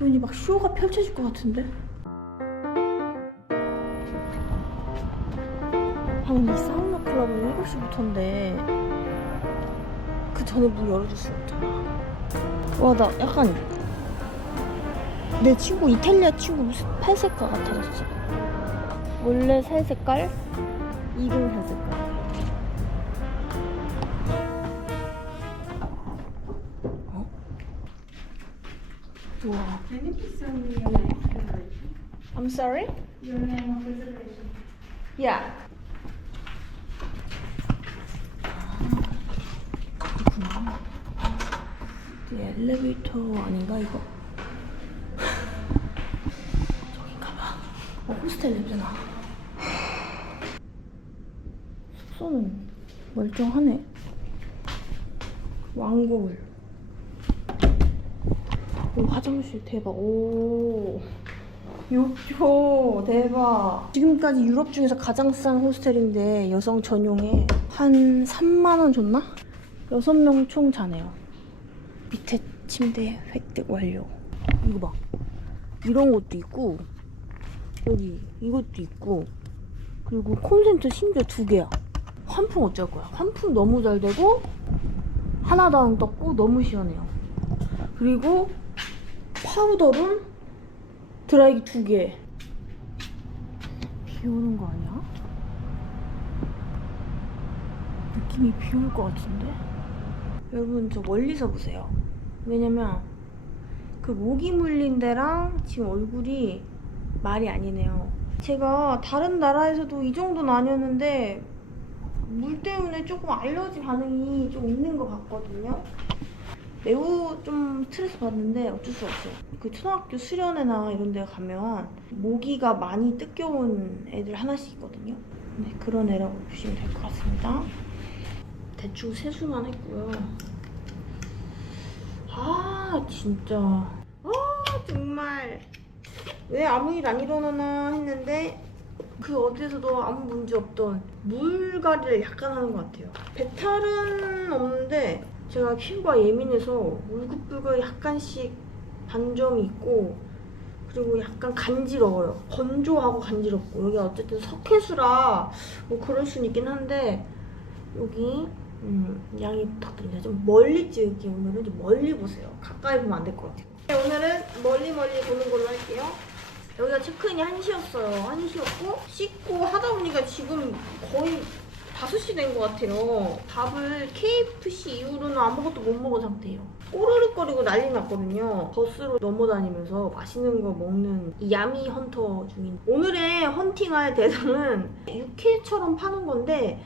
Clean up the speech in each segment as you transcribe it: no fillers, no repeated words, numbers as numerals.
왠지 막 쇼가 펼쳐질 것 같은데? 방금 이 사우나 클럽은 7시부터인데 그 전에 문 열어줄 수 없잖아. 와, 나 약간 내 친구 이탈리아 친구 무슨 팔색과 같아졌어. 원래 살 색깔, 이금 살 색깔. 어? 우와. Can you please tell me your name of reservation? I'm sorry? Your name of reservation. Yeah. 그렇구나. 이 엘리베이터 아닌가 이거? 저긴가봐. 호스텔 냄새나. 숙소는 멀쩡하네. 왕거울. 오, 화장실 대박. 오, 욕조 대박. 지금까지 유럽 중에서 가장 싼 호스텔인데 여성 전용에 한 3만 원 줬나? 6명 총 자네요. 밑에 침대 획득 완료. 이거 봐. 이런 것도 있고 여기 이것도 있고 그리고 콘센트 심지어 2개야. 환풍 어쩔 거야. 환풍 너무 잘 되고 하나당 떴고 너무 시원해요. 그리고 파우더룸 드라이기 2개. 비 오는 거 아니야? 느낌이 비 올 것 같은데? 여러분 저 멀리서 보세요. 왜냐면 그 모기 물린 데랑 지금 얼굴이 말이 아니네요. 제가 다른 나라에서도 이 정도는 아니었는데 물 때문에 조금 알러지 반응이 좀 있는 것 같거든요. 매우 좀 스트레스 받는데 어쩔 수 없어요. 그 초등학교 수련회나 이런 데 가면 모기가 많이 뜯겨온 애들 하나씩 있거든요. 네, 그런 애라고 보시면 될 것 같습니다. 대충 세수만 했고요. 아 진짜 정말 왜 아무 일 안 일어나나 했는데 그 어디에서도 아무 문제 없던 물갈이를 약간 하는 것 같아요. 배탈은 없는데 제가 피부가 예민해서 울긋불긋 약간씩 반점이 있고 그리고 약간 간지러워요. 건조하고 간지럽고 여기 어쨌든 석회수라 뭐 그럴 수는 있긴 한데 여기 양해 부탁드립니다. 좀 멀리 찍을게요. 오늘은 좀 멀리 보세요. 가까이 보면 안 될 것 같아요. 네, 오늘은 멀리 보는 걸로 할게요. 여기가 체크인이 1시였어요. 1시였고 씻고 하다 보니까 지금 거의 5시 된 것 같아요. 밥을 KFC 이후로는 아무것도 못 먹은 상태예요. 꼬르륵거리고 난리 났거든요. 버스로 넘어다니면서 맛있는 거 먹는 이 야미 헌터 중인 오늘의 헌팅할 대상은 육회처럼 파는 건데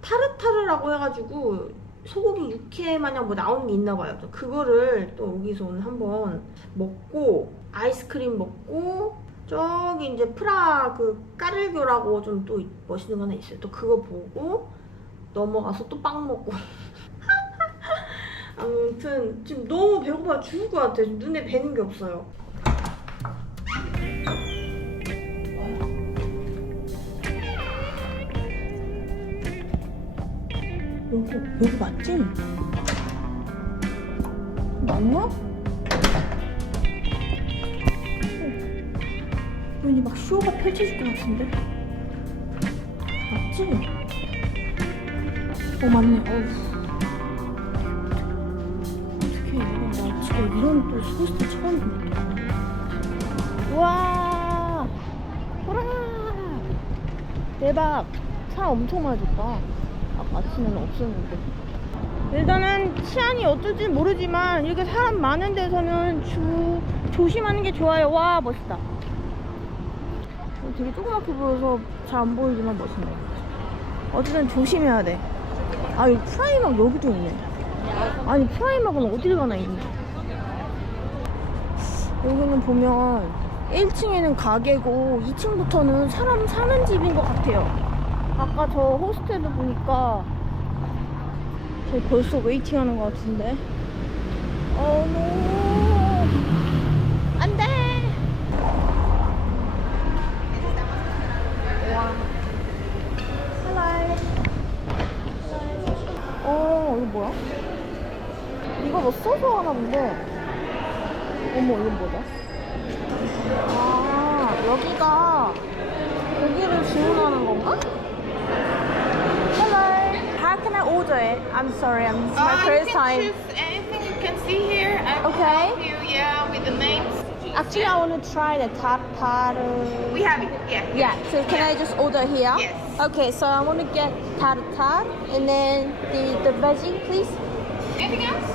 타르타르라고 해가지고 소고기 육회 마냥 뭐 나오는 게 있나 봐요. 그거를 또 여기서 오늘 한번 먹고 아이스크림 먹고 저기 이제 프라 그 까르교라고 좀 또 멋있는 거 하나 있어요. 또 그거 보고 넘어가서 또 빵 먹고 아무튼 지금 너무 배고파 죽을 것 같아요. 지금 눈에 뵈는 게 없어요. 여기 맞지? 맞나? 왠지 막 쇼가 펼쳐질 것 같은데? 맞지? 맞네. 어떡해. 나 진짜 이런 또 호스텔 처음 보는데. 우와! 호라! 대박! 사람 엄청 많이 줬다. 아까 아침에는 없었는데. 일단은 치안이 어떨지 모르지만 이렇게 사람 많은 데서는 조심하는 게 좋아요. 와, 멋있다. 되게 조그맣게 보여서 잘 안 보이지만 멋있네. 어쨌든 조심해야 돼. 아, 여기 프라이막 여기도 있네. 아니, 프라이막은 어딜 가나 있네. 여기는 보면 1층에는 가게고 2층부터는 사람 사는 집인 것 같아요. 아까 저 호스텔을 보니까 저희 벌써 웨이팅 하는 것 같은데. 어머, 안 돼! 와. 할라이. 이거 뭐야? 이거 뭐 써서 하나 본데. 어머, 이건 뭐다? 아, 여기가 고기를 주문하는 건가? Hello. How can I order it? I'm sorry, it's my first time. You can choose anything you can see here. I will Okay. help you, yeah, with the names. Actually, I want to try the tartar. We have it, yeah. Yeah, so can I just order here? Yes. Okay, so I want to get tartar and then the veggie, please. Anything else?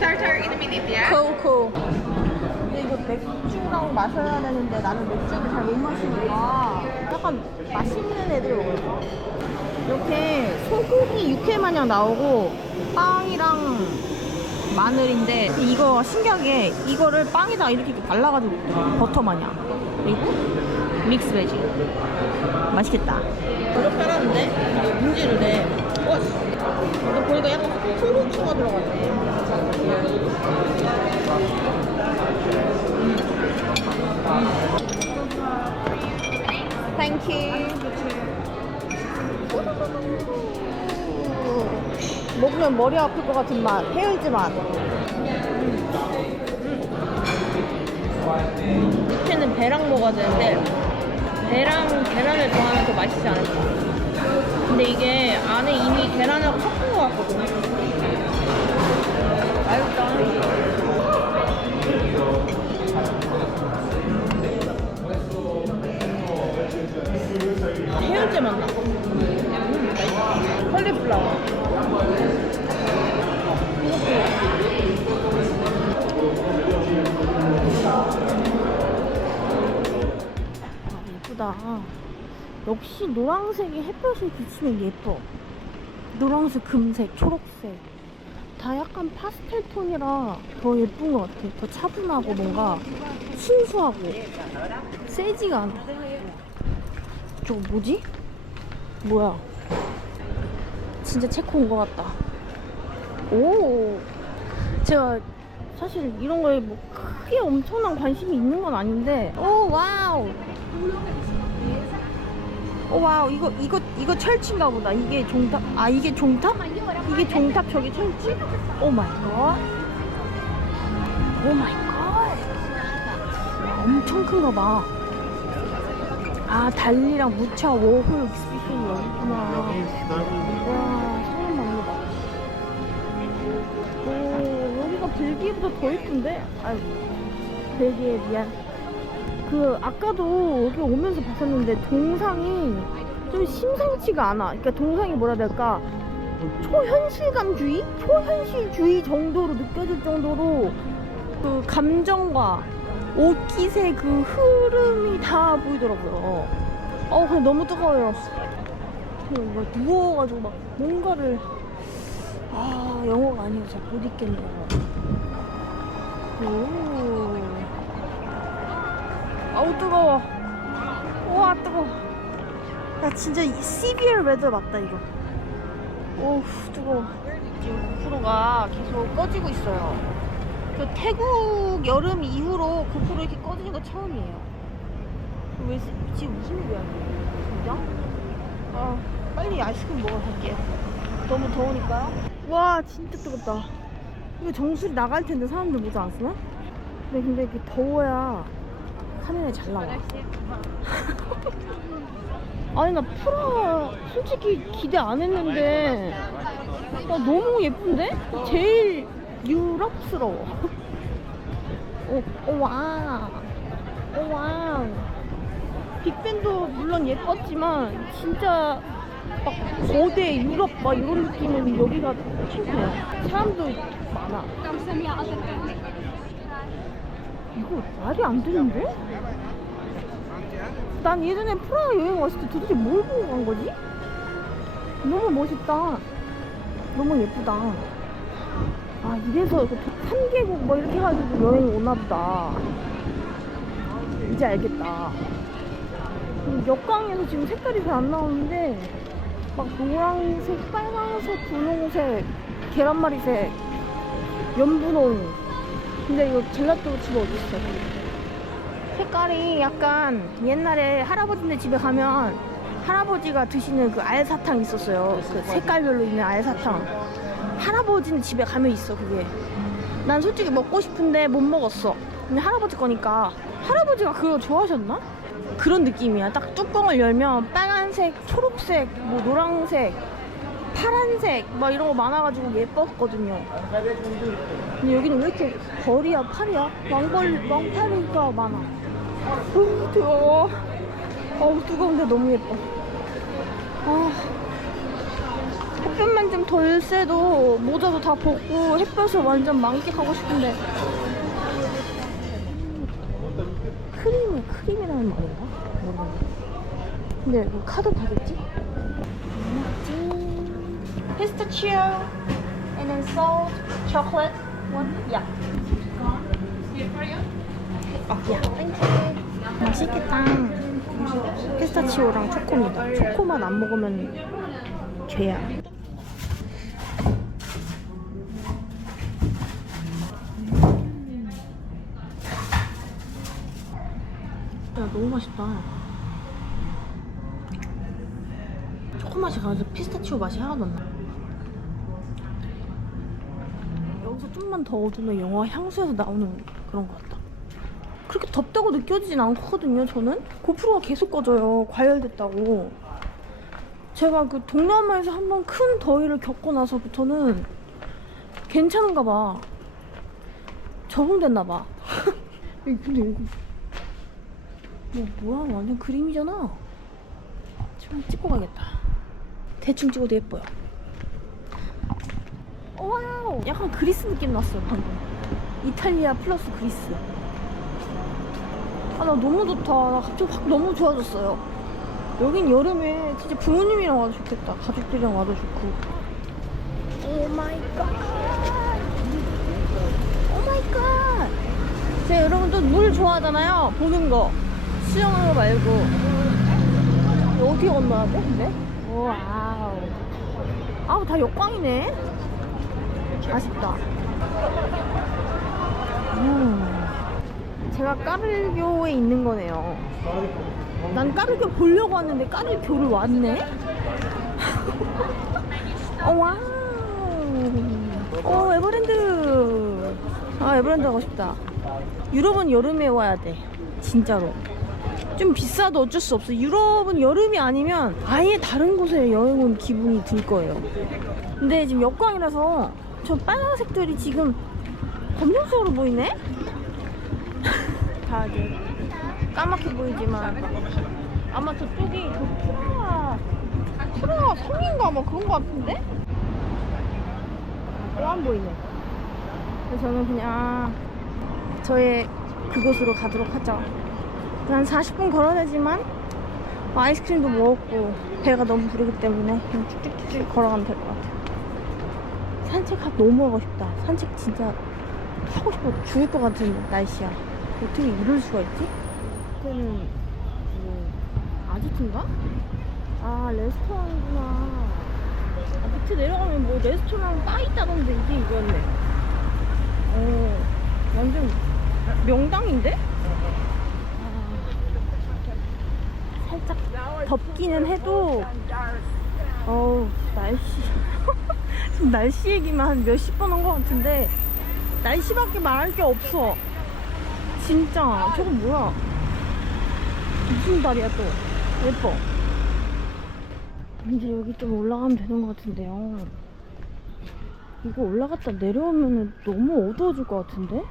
Tartar in a minute, yeah? Cool, cool. 근데 이거 맥주랑 마셔야 되는데 나는 맥주를 잘 못 마시니까 약간 맛있는 애들 먹을까? 이렇게 소고기 육회 마냥 나오고 빵이랑 마늘인데 이거 신기하게 이거를 빵에다가 이렇게 발라가지고 먹더라고요. 버터 마냥. 그리고 믹스 베지. 맛있겠다. 이렇게 하라는데 문지를 내. 와, 이거 보니까 약간 통후추가 들어갔네. Thank you. 먹으면 머리 아플 것 같은 맛, 헤어지 맛. 밑에는 배랑 먹어야 되는데 배랑 계란을 더하면 더 맛있지 않을까. 근데 이게 안에 이미 계란하고 섞은 것 같거든. 맛있다. 해열제 맛나. 컬리플라워. 예쁘다. 역시 노란색이 햇볕을 비추면 예뻐. 노란색, 금색, 초록색 다 약간 파스텔 톤이라 더 예쁜 것 같아. 더 차분하고 뭔가 순수하고 세지가 않아. 저거 뭐지? 뭐야? 진짜 체코 온 것 같다. 오, 제가 사실 이런 거에 뭐 크게 엄청난 관심이 있는 건 아닌데, 오 와우, 오 와우, 이거 철치인가 보다. 이게 종탑, 아 이게 종탑? 이게 종탑, 저기 철치? 오 마이 갓, 오 마이 갓, 엄청 큰가 봐. 아, 달리랑 무차 워홀 익스피션이 여기구나. 와, 사람 많은 거 봐. 오, 여기가 벨기에보다 더 예쁜데? 아유, 벨기에 미안. 아까도 여기 오면서 봤었는데 동상이 좀 심상치가 않아. 그러니까 동상이 뭐라 해야 될까? 초현실감주의? 초현실주의 정도로 느껴질 정도로 그 감정과 옷깃의 그 흐름이 다 보이더라고요. 근데 너무 뜨거워요. 그냥 막 누워가지고 막 뭔가를, 영어가 아니어서 못 있겠네요. 오, 아우 뜨거워. 우와 뜨거워. 야 진짜 severe weather 맞다 이거. 오우 뜨거워. 지금 고프로가 계속 꺼지고 있어요. 저 태국 여름 이후로 고프로 이렇게 꺼지는 거 처음이에요. 왜 지금 무슨 일이야? 진짜? 빨리 아이스크림 먹으러 갈게요. 너무 더우니까요. 와 진짜 뜨겁다. 이거 정수리 나갈 텐데 사람들 모자 안 쓰나? 근데 이렇게 더워야 카메라에 잘 나와. 아니 나 프라 솔직히 기대 안 했는데 너무 예쁜데? 제일 유럽스러워. 와. 와. 빅벤도 물론 예뻤지만 진짜 막 거대 유럽 막 이런 느낌은 여기가 최고야. 사람도 많아. 이거 말이 안 되는데? 난 예전에 프라하 여행 왔을 때 도대체 뭘 보고 간 거지? 너무 멋있다. 너무 예쁘다. 이래서 3개국 뭐 이렇게 해가지고 여행 오나 보다. 이제 알겠다. 역광에서 지금 색깔이 잘 안 나오는데 막 노란색, 빨간색, 분홍색, 계란말이색, 연분홍. 근데 이거 젤라또 집 어딨어? 색깔이 약간 옛날에 할아버지네 집에 가면 할아버지가 드시는 그 알사탕 있었어요. 그 색깔별로 있는 알사탕. 할아버지네 집에 가면 있어 그게. 난 솔직히 먹고 싶은데 못 먹었어. 근데 할아버지 거니까. 할아버지가 그거 좋아하셨나? 그런 느낌이야. 딱 뚜껑을 열면 빨간색, 초록색, 뭐 노란색, 파란색 막 이런 거 많아가지고 예뻤거든요. 근데 여기는 왜 이렇게 벌이야 팔이야? 왕파리가 많아. 뜨거워. 뜨거운데 너무 예뻐. 햇볕만 좀 덜 쐬도 모자도 다 벗고 햇볕을 완전 만끽하고 싶은데. 크림이라는 말인가? 모르겠네. 근데 뭐 카드 받았지? Pistachio and then salt, chocolate, one, yeah. Yeah, thank you. 맛있겠다. 피스타치오랑 초코입니다. 초코만 안 먹으면 죄야. 야, 너무 맛있다. 초코 맛이 강해서 피스타치오 맛이 하나도 안 나. 여기서 좀만 더 얻으면 영화 향수에서 나오는 그런 것 같다. 그렇게 덥다고 느껴지진 않거든요, 저는. 고프로가 계속 꺼져요, 과열됐다고. 제가 그 동남아에서 한번 큰 더위를 겪고 나서부터는 괜찮은가 봐. 적응됐나 봐. 근데 이거 뭐야, 완전 그림이잖아. 좀 찍고 가겠다. 대충 찍어도 예뻐요. 와우, 약간 그리스 느낌 났어요 방금. 이탈리아 플러스 그리스. 나 너무 좋다. 나 갑자기 확 너무 좋아졌어요. 여긴 여름에 진짜 부모님이랑 와도 좋겠다. 가족들이랑 와도 좋고. 오 마이 갓. 오 마이 갓. 제가 여러분도 물 좋아하잖아요. 보는 거. 수영하는 거 말고. 어디 건너야 돼 근데? 와우. 다 역광이네. 아쉽다. 제가 까르교에 있는 거네요. 난 까르교 보려고 왔는데 까르교를 왔네? 와우. 에버랜드. 에버랜드 가고 싶다. 유럽은 여름에 와야 돼. 진짜로. 좀 비싸도 어쩔 수 없어. 유럽은 여름이 아니면 아예 다른 곳에 여행 온 기분이 들 거예요. 근데 지금 역광이라서 저 빨간색들이 지금 검정색으로 보이네? 다 이제 까맣게 보이지만 아마 저쪽이 투라 섬인가 뭐 그런 거 같은데? 안 보이네. 그래서 저는 그냥 저의 그곳으로 가도록 하죠. 한 40분 걸어내지만 아이스크림도 먹었고 배가 너무 부르기 때문에 그냥 쭉쭉쭉 걸어가면 될 것 같아요. 산책 너무 하고 싶다. 산책 진짜 하고 싶어 죽을 것 같은 날씨야. 어떻게 이럴 수가 있지? 이거는 뭐 아지트인가? 레스토랑이구나. 밑에 내려가면 뭐 레스토랑 바 있다던데 이게 이거였네. 완전 명당인데? 살짝 덥기는 해도 날씨 지금 날씨 얘기만 한 몇십 번 한 것 같은데 날씨밖에 말할 게 없어. 진짜 저건 뭐야? 무슨 달이야 또. 예뻐. 이제 여기 좀 올라가면 되는 것 같은데요. 이거 올라갔다 내려오면 너무 어두워질 것 같은데?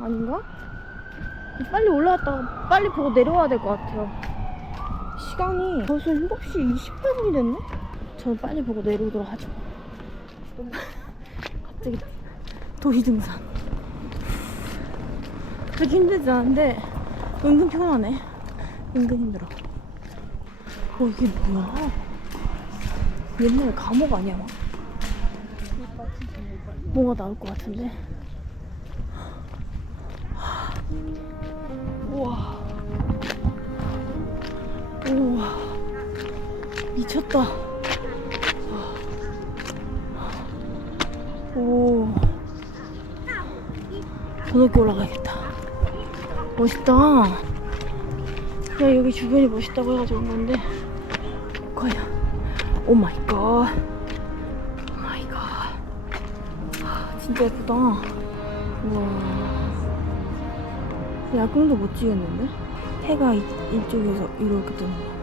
아닌가? 빨리 올라갔다가 빨리 보고 내려와야 될 것 같아요. 시간이 벌써 7시 28분이 됐네? 저는 빨리 보고 내려오도록 하죠. 갑자기 도시 등산. 그렇게 힘들지 않은데 은근 피곤하네. 은근 힘들어. 이게 뭐야? 옛날 감옥 아니야? 막. 뭐가 나올 것 같은데? 우와. 우와. 미쳤다. 오. 더 높게 올라가야겠다. 멋있다. 그냥 여기 주변이 멋있다고 해가지고 온 건데 과연. 오 마이 갓. 오 마이 갓. 진짜 예쁘다. 우와. 야경도 못 찍었는데? 해가 이쪽에서 이렇게 뜨는 거야.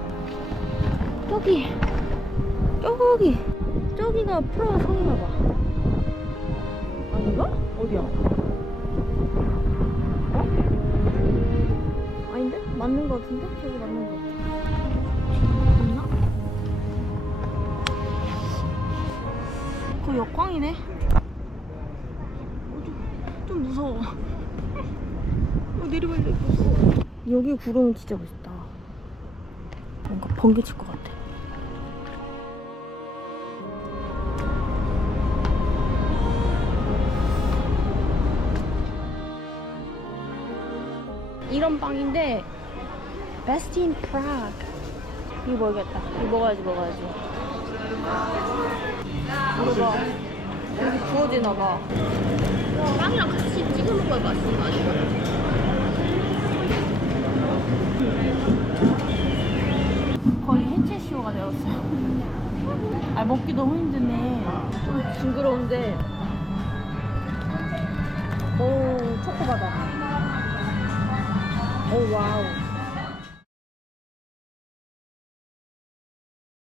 저기가 프라하 성인가 봐. 아닌가? 어디야? 어? 아닌데? 맞는 거 같은데? 저기 맞는 거 같아. 맞나? 거의 역광이네. 좀 무서워. 내리막이 무서워. 여기 구름은 진짜 멋있다. 뭔가 번개 칠 것 같아. 이런 빵인데 Best in Prague. 이거 먹어야겠다. 이거 먹어야지. 이거 봐. 여기 구워지나 봐. 빵이랑 같이 찍어 먹어야 맛있는 거 아닌가? 거의 해체 시효가 되었어요. 아, 먹기 너무 힘드네. 좀 징그러운데. 오, 초코바다. 오, 와우.